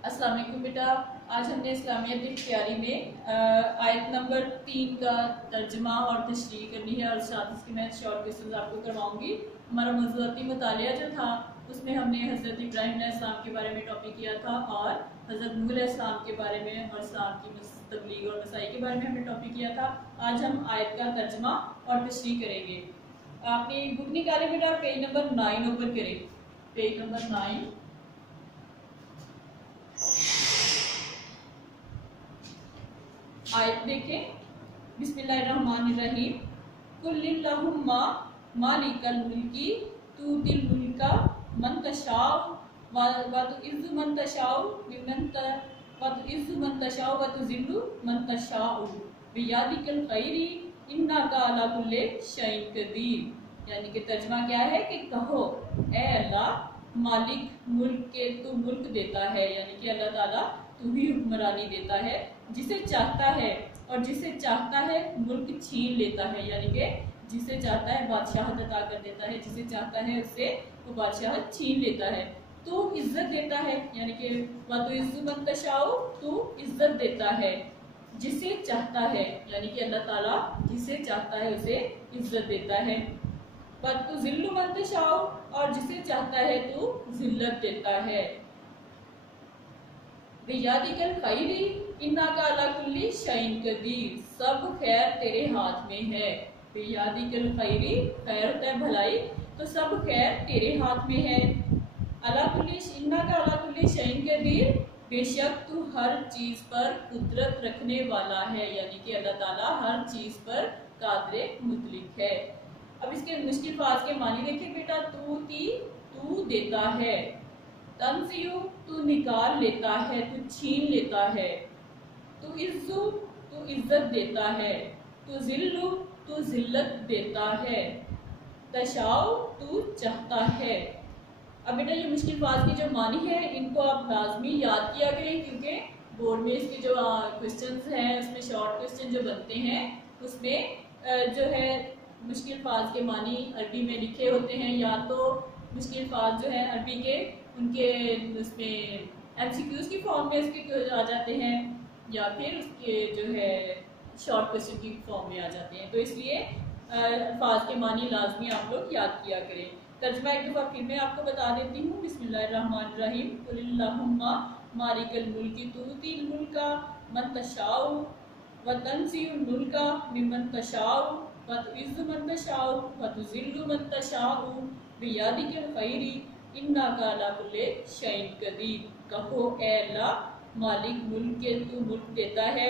अस्सलाम वालेकुम बेटा। आज हमने इस्लामियत इख्तियारी में आयत नंबर 3 का तर्जमा और तशरीह करनी है और साथ इसके मैं शॉर्ट क्वेश्चन आपको करवाऊंगी। हमारा मौज़ूआती मुतालिया जो था उसमें हमने हज़रत इब्राहीम अलैहिस्सलाम के बारे में टॉपिक किया था और हज़रत नूह अलैहिस्सलाम के बारे में और इस्लाम की तबलीग और मसाइल के बारे में हमने टॉपिक किया था। आज हम आयत का तर्जमा और तशरीह करेंगे। आपने बुक निकाले बेटा, पेज नंबर 9 ओपन करें। पेज नंबर 9 आयत देखें। बिस्मिल्लाहिर्रहमानिर्रहीम। कुल्लिल्लाहुम्मा मालिकल मुल्की तूतिल मुल्का मन तशाउ व तुइज़्ज़ु मन तशाउ व तुइज़्ज़ु मन तशाउ व तुज़िल्लु मन तशाउ बियदिकल खैरी इन्नका अला कुल्लि शैइन कदीर। यानी कि तर्जुमा क्या है कि कहो ए अल्लाह मालिक मुल्क के तू मुल्क देता है, यानी कि अल्लाह ताला तू ही हुक्मरानी देता है, जिसे चाहता है और जिसे चाहता है मुल्क छीन लेता है, यानी कि जिसे चाहता है बादशाहत अता कर देता है, जिसे चाहता है उससे वो बादशाहत छीन लेता है। तो इज्जत देता है, यानी कि व तुइज़्ज़ु मन तशाउ, तू इज्जत देता है जिसे चाहता है, यानी कि अल्लाह ताला जिसे चाहता है उसे इज्जत देता है। व तुज़िल्लु मन तशाउ, और जिसे चाहता है तू जिल्लत देता है। बियदिकल खैरी इन्नका अला कुल्लि शैइन कदीर, सब खैर तेरे हाथ में है। बियदिकल खैरी, खैर होता है भलाई, तो सब खैर तेरे हाथ में है। अला कुल्लि इन्नका अला कुल्लि शैइन कदीर, बेशक तू हर चीज पर कुदरत रखने वाला है, यानी कि अल्लाह ताला हर चीज पर कादरे मुतलिक है। अब इसके मुश्किल फाज के मानी देखिए बेटा। तू देता है, तंज़ियु तू निकाल लेता है, तू छीन लेता है। तू इज़्ज़ु तू इज्जत देता है। तू ज़िल्लु तू जिल्लत देता है। तशाउ तू चाहता है। अब बेटा ये मुश्किल फाज की जो मानी है इनको आप लाजमी याद किया करें, क्योंकि बोर्ड में इसके जो क्वेश्चंस हैं उसमें शॉर्ट क्वेश्चन जो बनते हैं उसमें जो है मुश्किल फाज के मानी अरबी में लिखे होते हैं, या तो मुश्किल फाज जो है अरबी के उनके उसमें MCQs की फॉर्म में उसके आ जाते हैं, या फिर उसके जो है शॉर्ट क्वेश्चन की फॉर्म में आ जाते हैं। तो इसलिए अल्फाज के मानी लाजमी आप लोग याद किया करें। तर्जुमा एक दफ़ा फिर मैं आपको बता देती हूँ। बिस्मिल्लाहिर्रहमानिर्रहीम। कुल्लिल्लाहुम्मा मालिकल मुल्की तूतिल मुल्का मन तशाउ व तंज़िउल मुल्का मिम्मन तशाउ व तुइज़्ज़ु मन तशाउ व तुज़िल्लु मन तशाउ बियदिकल खैरी इन्नका अला कुल्लि शैइन कदीर। कहो ए अल्लाह मालिक मुल्क के तू मुल्क देता है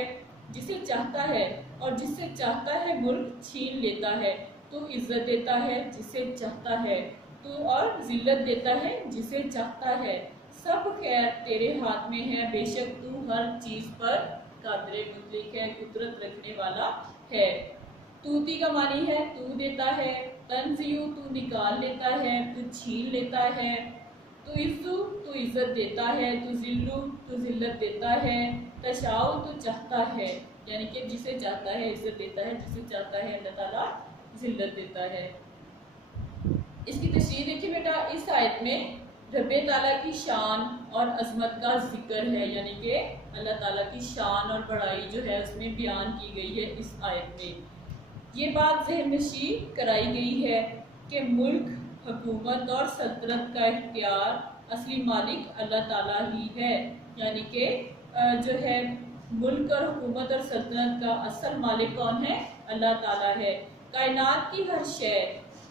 जिसे चाहता है और जिससे चाहता है मुल्क छीन लेता है। तू इज्जत देता है जिसे चाहता है, तू और जिल्लत देता है जिसे चाहता है। सब खैर तेरे हाथ में है, बेशक तू हर चीज पर कादरे मुतलिक है, कुदरत रखने वाला है। तूती का मानी है तू देता है, तंज़ियु तू निकाल लेता है, तू छीन लेता है। तू इज़्ज़ु तू इज्जत देता है, तू ज़िल्लु तू जिल्लत देता है। तशाउ तू चाहता है, यानी कि जिसे चाहता है इज्जत देता है, जिसे चाहता है अल्लाह ताला जिल्लत देता है। इसकी तशरीह देखिए बेटा। इस आयत में रब्बे ताला की शान और अजमत का जिक्र है, यानी कि अल्लाह ताला की शान और बड़ाई जो है उसमें बयान की गई है इस आयत में। ये बात ज़हन नशी कराई गई है कि मुल्क, हुकूमत और सल्तनत का इख्तियार असली मालिक अल्लाह ताला ही है, यानी कि जो है मुल्क और हुकूमत और सल्तनत का असल मालिक कौन है? अल्लाह ताला है। कायनात की हर शय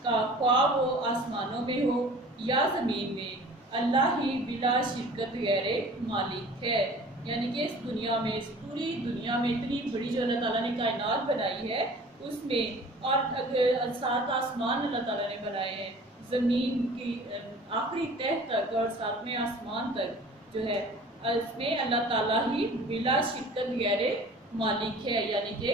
का, ख्वाह वो आसमानों में हो या ज़मीन में, अल्लाह ही बिला शिरकत गैरे मालिक है। यानी कि इस दुनिया में, इस पूरी दुनिया में इतनी बड़ी जो अल्लाह ताला ने कायनात बनाई है उसमें, और 7 आसमान अल्लाह ताला ने बनाए हैं, ज़मीन की आखिरी तह तक और 7वें आसमान तक जो है इसमें अल्लाह ताला ही बिला शिरकत गैरे मालिक है। यानी कि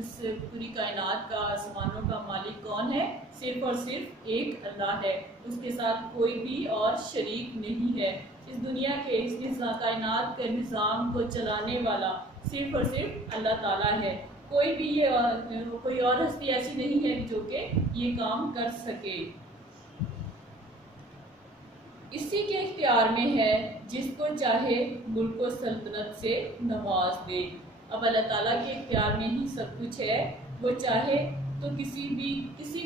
इस पूरी कायनात का, आसमानों का मालिक कौन है? सिर्फ और सिर्फ एक अल्लाह है, उसके साथ कोई भी और शरीक नहीं है। इस दुनिया के, इस कायनात के निज़ाम को चलाने वाला सिर्फ और सिर्फ अल्लाह ताला है। कोई भी कोई और हस्ती ऐसी नहीं है जो कि ये काम कर सके। इसी के इख्तियार में है, जिसको चाहे मुल्क व सल्तनत से नवाज दे। अब अल्लाह ताला के इख्तियार में ही सब कुछ है, वो चाहे तो किसी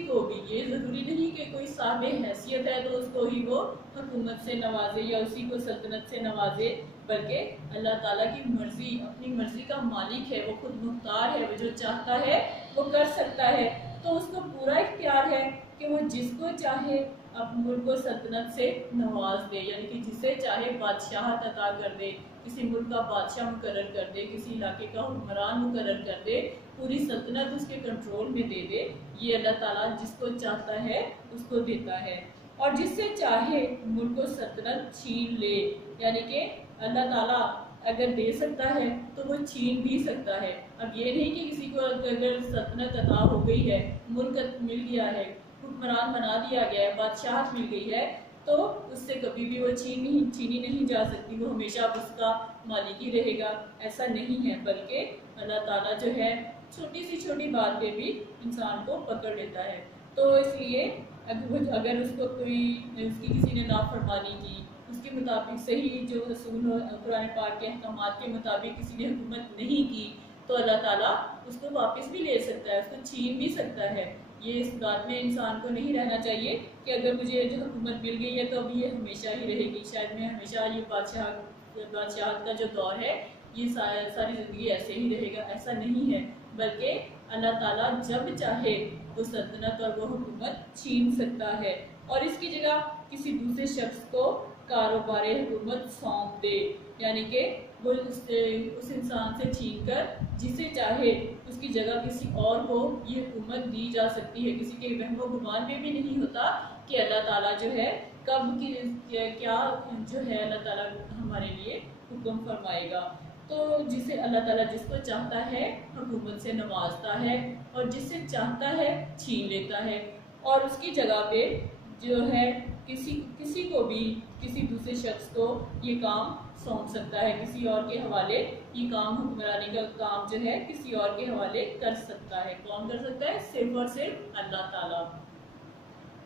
को भी, ये ज़रूरी नहीं कि कोई साहिब हैसियत है तो उसको ही वो हुकूमत से नवाजे या उसी को सल्तनत से नवाजे, बल्कि अल्लाह ताला की मर्ज़ी, अपनी मर्ज़ी का मालिक है, वो खुद मुख्तार है, वो जो चाहता है वो कर सकता है। तो उसको पूरा इख्तियार है कि वो जिसको चाहे अपने मुल्क को सल्तनत से नवाज दे, यानी कि जिसे चाहे बादशाहत अता कर दे, किसी मुल्क का बादशाह मुकर्रर कर दे, किसी इलाके का हुक्मरान मुकर्रर कर दे, पूरी सल्तनत उसके कंट्रोल में दे दे। ये अल्लाह ताला जिसको चाहता है उसको देता है, और जिससे चाहे मुल्क को सल्तनत छीन ले, यानी कि अल्लाह ताला अगर दे सकता है तो वो छीन भी सकता है। अब ये नहीं कि किसी को अगर सल्तनत अता हो गई है, मुल्क मिल गया है, हुक्मरान बना दिया गया है, बादशाहत मिल गई है, तो उससे कभी भी वो छीनी नहीं जा सकती, वो हमेशा उसका मालिक ही रहेगा। ऐसा नहीं है, बल्कि अल्लाह ताला जो है छोटी सी छोटी बात पे भी इंसान को पकड़ लेता है। तो इसलिए अगर उसको उसकी किसी ने नाफरमानी की, उसके मुताबिक सही जो रसूल कुरान पाक के अहकामात के मुताबिक किसी ने हुकूमत नहीं की, तो अल्लाह ताला उसको वापस भी ले सकता है, उसको छीन भी सकता है। ये इस बात में इंसान को नहीं रहना चाहिए कि अगर मुझे जो हुकूमत मिल गई है तो अब ये हमेशा ही रहेगी, शायद मैं हमेशा ये बादशाहत का जो दौर है ये सारी ज़िंदगी ऐसे ही रहेगा। ऐसा नहीं है, बल्कि अल्लाह ताला जब चाहे वो सल्तनत और वो हुकूमत छीन सकता है और इसकी जगह किसी दूसरे शख्स को कारोबार हुकूमत सौंप दे, यानी कि वो उस इंसान से छीन कर जिसे चाहे उसकी जगह किसी और को ये हुकूमत दी जा सकती है। किसी के वहमो गुमान में भी नहीं होता कि अल्लाह ताला जो है कब की क्या जो है अल्लाह ताला हमारे लिए हुक्म फरमाएगा। तो जिसे अल्लाह ताला जिसको चाहता है हुकूमत से नवाजता है और जिससे चाहता है छीन लेता है, और उसकी जगह पे जो है किसी को भी किसी दूसरे शख्स को ये काम सौंप सकता है, किसी और के हवाले ये काम, हुक्मरानी का काम जो है किसी और के हवाले कर सकता है। कौन कर सकता है? सिर्फ और सिर्फ अल्लाह ताला।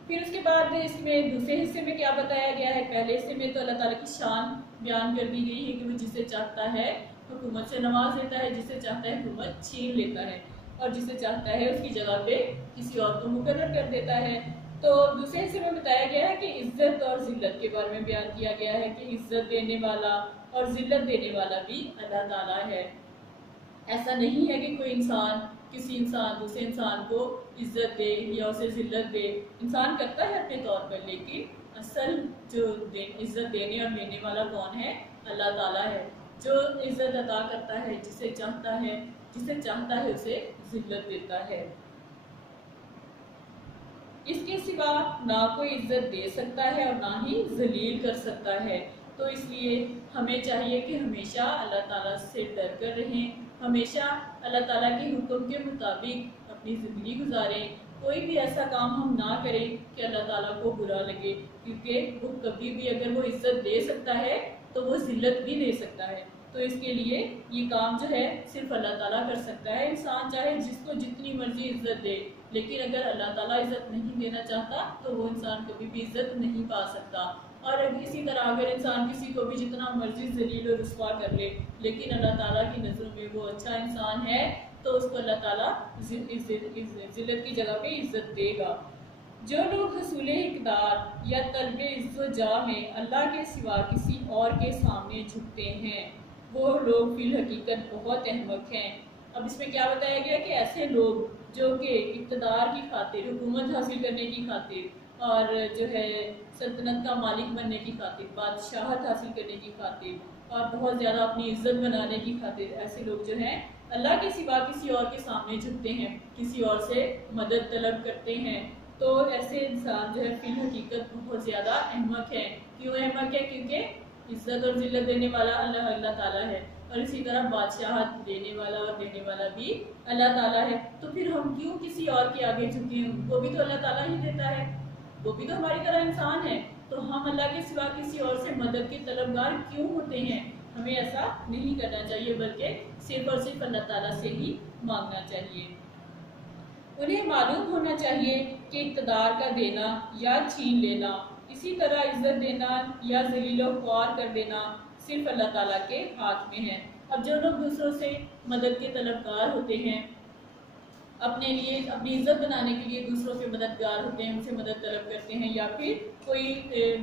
फिर उसके बाद इसमें दूसरे हिस्से में क्या बताया गया है? पहले हिस्से में तो अल्लाह ताला की शान बयान कर दी गई है कि वो जिसे चाहता है हुकूमत से नवाज देता है, जिसे चाहता है हुकूमत छीन लेता है, और जिसे चाहता है उसकी जगह पे किसी और को मुकर्रर कर देता है। तो दूसरे हिस्से में बताया गया है कि इज्जत और जिल्लत के बारे में बयान किया गया है कि इज्जत देने वाला और जिल्लत देने वाला भी अल्लाह ताला है। ऐसा नहीं है कि कोई इंसान दूसरे इंसान को इज्जत दे या उसे जिल्लत दे। इंसान करता है अपने तौर पर, लेकिन असल जो इज्जत देने और लेने वाला कौन है? अल्लाह ताला है, जो इज्जत अता करता है जिसे चाहता है उसे जिल्लत देता है। इसके सिवा ना कोई इज्जत दे सकता है और ना ही जलील कर सकता है। तो इसलिए हमें चाहिए कि हमेशा अल्लाह ताला से डर कर रहें, हमेशा अल्लाह ताला के हुक्म के मुताबिक अपनी ज़िंदगी गुजारें। कोई भी ऐसा काम हम ना करें कि अल्लाह ताला को बुरा लगे, क्योंकि वो कभी भी अगर वो इज्जत दे सकता है तो वो जिल्लत भी दे सकता है। तो इसके लिए ये काम जो है सिर्फ अल्लाह ताला कर सकता है। इंसान चाहे जिसको जितनी मर्जी इज्जत दे, लेकिन अगर अल्लाह ताला इज्जत नहीं देना चाहता तो वो इंसान कभी भी इज्जत नहीं पा सकता। और इसी तरह अगर इंसान किसी को भी जितना मर्जी जलील और रुस्वा कर ले, लेकिन अल्लाह ताला की नज़रों में वो अच्छा इंसान है, तो उसको अल्लाह ताला जिल्लत की जगह पे इज्जत देगा। जो लोग हसूल इक़दार या तलब इज़्ज़ो जा में अल्लाह के सिवा किसी और के सामने झुकते हैं, वो लोग फिल हकीकत बहुत अहमक हैं। अब इसमें क्या बताया गया कि ऐसे लोग जो कि इक़्तिदार की खातिर, हुकूमत हासिल करने की खातिर और जो है सल्तनत का मालिक बनने की खातिर, बादशाहत हासिल करने की खातिर और बहुत ज़्यादा अपनी इज्जत बनाने की खातिर, ऐसे लोग जो हैं अल्लाह के सिवा किसी और के सामने झुकते हैं, किसी और से मदद तलब करते हैं। तो ऐसे इंसान जो है फिल हकीकत बहुत ज़्यादा अहमक है। क्यों अहमक है? क्योंकि इज्जत और जिल्लत देने वाला अल्लाह ताला है, और इसी तरह बादशाहत देने वाला और देने वाला भी अल्लाह ताला है। तो फिर हम क्यों किसी और के आगे झुकें? उनको भी तो अल्लाह ताला ही देता है, वो भी तो हमारी तरह इंसान है। तो हम अल्लाह के सिवा किसी और से मदद के तलबगार क्यों होते हैं? हमें ऐसा नहीं करना चाहिए, बल्कि सिर्फ और सिर्फ अल्लाह ताला से ही मांगना चाहिए। उन्हें मालूम होना चाहिए कि इक़्तिदार का देना या छीन लेना इसी तरह इज्जत देना या ज़लील व ख्वार कर देना सिर्फ अल्लाह ताला के हाथ में है। अब जो लोग दूसरों से मदद के तलबगार होते हैं, अपने लिए अपनी इज्जत बनाने के लिए दूसरों के मददगार होते हैं, उनसे मदद तलब करते हैं, या फिर कोई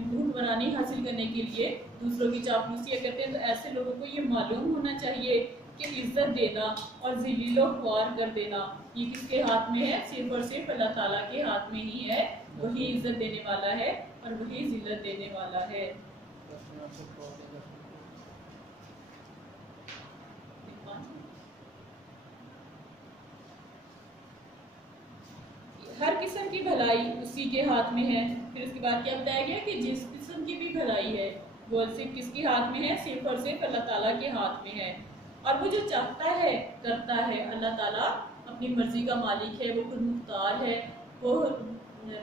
हुक्मरानी हासिल करने के लिए दूसरों की चापलूसियाँ करते हैं, तो ऐसे लोगों को ये मालूम होना चाहिए कि इज्जत देना और ज़लील व ख्वार कर देना ये किसके हाथ में है? सिर्फ और सिर्फ अल्लाह ताला के हाथ में ही है। वही इज्जत देने वाला है और वही जिल्लत देने वाला है। हर किस्म की भलाई उसी के हाथ में है। फिर उसके बाद क्या बताया गया कि जिस किस्म की भी भलाई है वो सिर्फ किसके हाथ में है? सिर्फ और सिर्फ अल्लाह ताला के हाथ में है। और वो जो चाहता है करता है। अल्लाह ताला अपनी मर्जी का मालिक है, वो खुद मुख्तार है, वो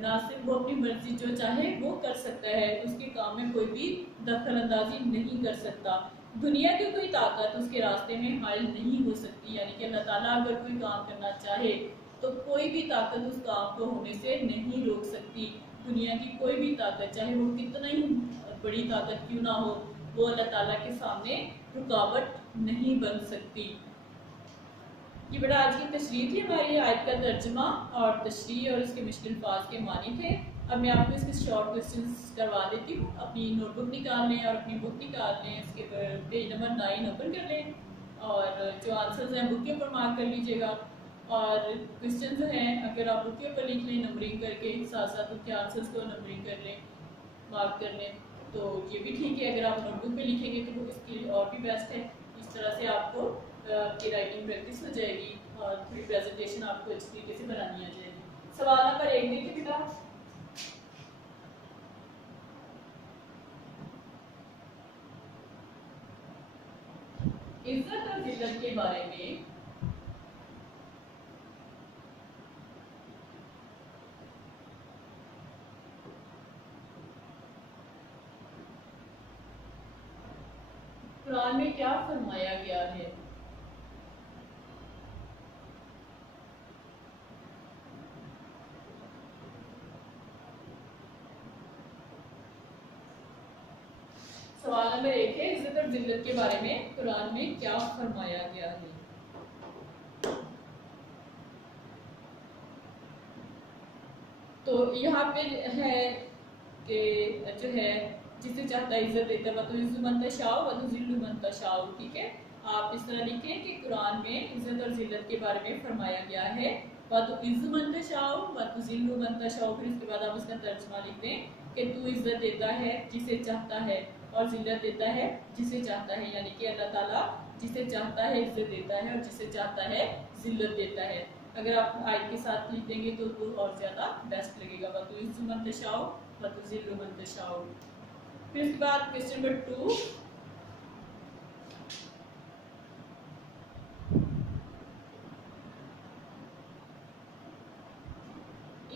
ना सिर्फ वो अपनी मर्जी जो चाहे वो कर सकता है, उसके काम में कोई भी दखल अंदाजी नहीं कर सकता। दुनिया की कोई ताकत उसके रास्ते में हाइल नहीं हो सकती। यानी कि अल्लाह ताला अगर कोई काम करना चाहे तो कोई भी ताकत उस काम को होने से नहीं रोक सकती। दुनिया की कोई भी ताकत, चाहे वो कितना ही बड़ी ताकत क्यों ना हो, वो अल्लाह ताला के सामने रुकावट नहीं बन सकती। ये बड़ा आज की तशरीह थी हमारी आयत का तर्जमा और तशरीह और इसके मुश्किल अल्फाज के मानी थे। अब मैं आपको इसके शॉर्ट क्वेश्चंस करवा देती हूँ। अपनी नोटबुक निकाल लें और अपनी बुक निकाल लें, इसके पेज नंबर 9 ओपन कर लें और जो आंसर्स हैं बुक के ऊपर मार्क कर लीजिएगा। और क्वेश्चन जो हैं अगर आप बुक के ऊपर लिख लें नंबरिंग करके, साथ साथ उनके आंसर्स को नंबरिंग कर लें, मार्क कर लें, तो ये भी ठीक है। अगर आप नोटबुक पे लिखेंगे तो वो इसके लिए और भी बेस्ट है। इस तरह से आपको आपकी राइटिंग प्रैक्टिस हो जाएगी और थोड़ी प्रेजेंटेशन आपको अच्छी तरीके से बनानी आ जाएगी। सवाल नंबर 1 देखिए बेटा, इज्जत और जिल्लत के बारे में कुरान में क्या फरमाया गया है? सवाल नंबर 1 है, इज्जत और जिल्लत के बारे में कुरान में क्या फरमाया गया है? तो यहाँ पे है कि जो है जिसे चाहता है इज्जत देता है, वह तो इज्जत मंतशाओ वह तो जिल्लु मंतशाओ। ठीक है, आप इस तरह लिखें कि कुरान में इज्जत और जिल्लत के बारे में फरमाया गया है, वह तो इज्जत मंतशाओ वह तो जिल्लु मंतशाओ। फिर उसके बाद आप उसका तर्जमा लिख दें कि तू इज्जत देता है जिसे चाहता है और जिल्लत देता है जिसे चाहता है। यानी कि अल्लाह ताला जिसे चाहता है इज्जत देता है और जिसे चाहता है जिल्लत देता है। अगर आप आयत के साथ लिख देंगे तो और ज़्यादा बेस्ट लगेगा, वह तो इज्जत मंतशाओ वह तो जिल्लु मंतशाओ। फिर उसके बाद क्वेश्चन नंबर 2,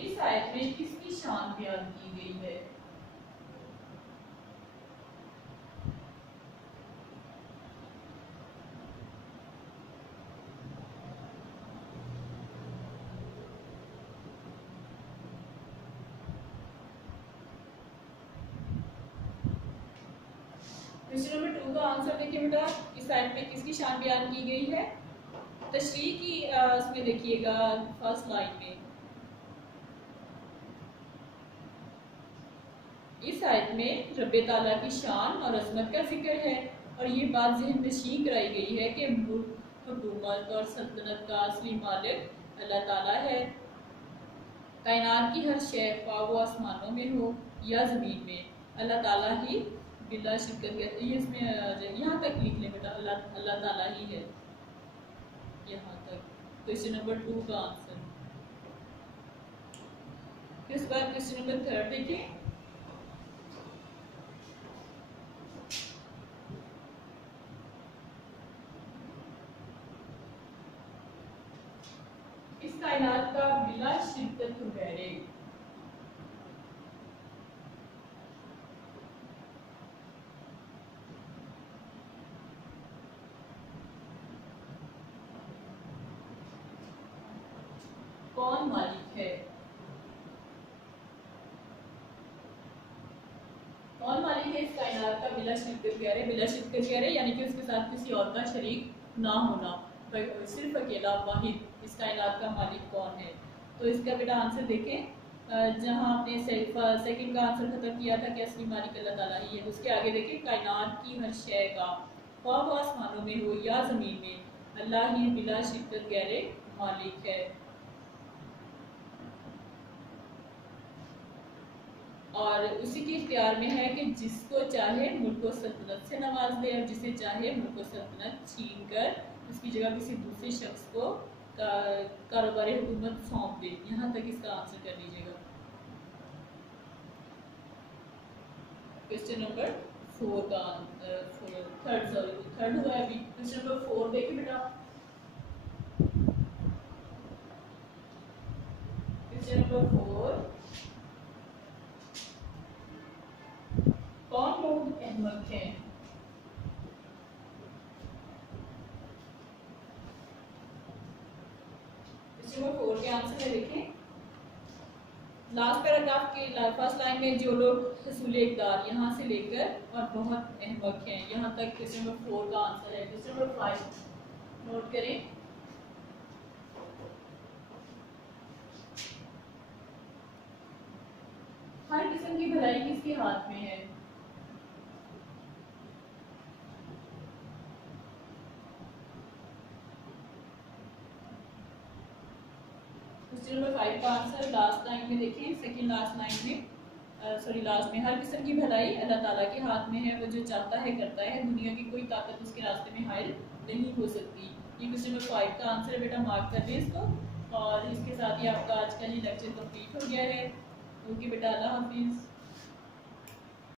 इस आयत में किसकी शान बयान की गई है? क्वेश्चन नंबर 2 का आंसर देखिए बेटा, इस आयत में किसकी शान बयान की गई है? तशरीह की इसमें देखिएगा फर्स्ट लाइन में, इस आयत में रब्बे ताला की शान और अजमत का जिक्र है और ये बात ज़हन नशीं कराई गई है कि मुल्क, हुकूमत और सल्तनत का असली मालिक अल्लाह ताला है। कायनात की हर शय ख्वाह वो आसमानों में हो या ज़मीन में, अल्लाह ताला ही बिला शिरकत कहते हैं। इसमें यहाँ तक लिख लें बेटा, अल्लाह ताला ही है यहाँ तक। क्वेश्चन नंबर 2 का आंसर। फिर इस बार क्वेश्चन नंबर 3 देखिए, इस कायनात का बिला शिद्दत ठहरे। कौन मालिक है? بلا شرکت غیرے، بلا شرکت غیرے یعنی کہ اس کے ساتھ کسی اور کا شریک نہ ہونا، صرف اکیلا واحد اس کائنات کا مالک کون ہے. تو اس کا بیٹا آنسر دیکھیں، جہاں آپ نے سیکنڈ کا آنسر ختم کیا تھا کہ اصلی مالک اللہ تعالیٰ ہی ہے، تو اس کے آگے دیکھیں کائنات کی ہر شے کا، خواہ وہ آسمانوں میں ہو یا زمین میں، اللہ ہی بلا شرکت غیرے مالک ہے. اور اسی کے اختیار میں ہے کہ جس کو چاہے ملک و سلطنت سے نواز دے اور جسے چاہے ملک و سلطنت چھین کر اس کی جگہ کسی دوسرے شخص کو کاروبار حکومت سونپ دے. یہاں تک اس کا آنسر کر لیجیے گا. کوشچن نمبر 4 کا تھرڈ ہوا ہے ابھی. کوشچن نمبر 4 دیکھیں بیٹا. کوشچن نمبر 4، کون لوگ احمق ہیں؟ کوشچن نمبر 4 کے آنسر میں دیکھیں، لاسٹ پیراگراف کے فرسٹ لائن میں جو لوگ حصول اقدار یہاں سے لے کر اور بہت احمق ہیں، یہاں تک کوشچن نمبر 4 کا آنسر ہے. کوشچن نمبر 5 نوٹ کریں. ہر قسم کی بھلائی کس کے ہاتھ میں ہے؟ کوشچن نمبر 5 کا آنسر لاسٹ لائن میں دیکھیں، سیکنڈ لاسٹ لائن میں لاسٹ میں، ہر قسم کی بھلائی اللہ تعالیٰ کے ہاتھ میں ہے، وہ جو چاہتا ہے کرتا ہے، دنیا کی کوئی طاقت اس کے راستے میں حائل نہیں ہو سکتی. یہ کوشچن نمبر 5 کا آنسر ہے بیٹا، مارک کر دیں اس کو. اور اس کے ساتھ ہی آپ کا آج کا یہ لیکچر کمپلیٹ ہو گیا ہے. اوکے بیٹا، اللہ حافظ.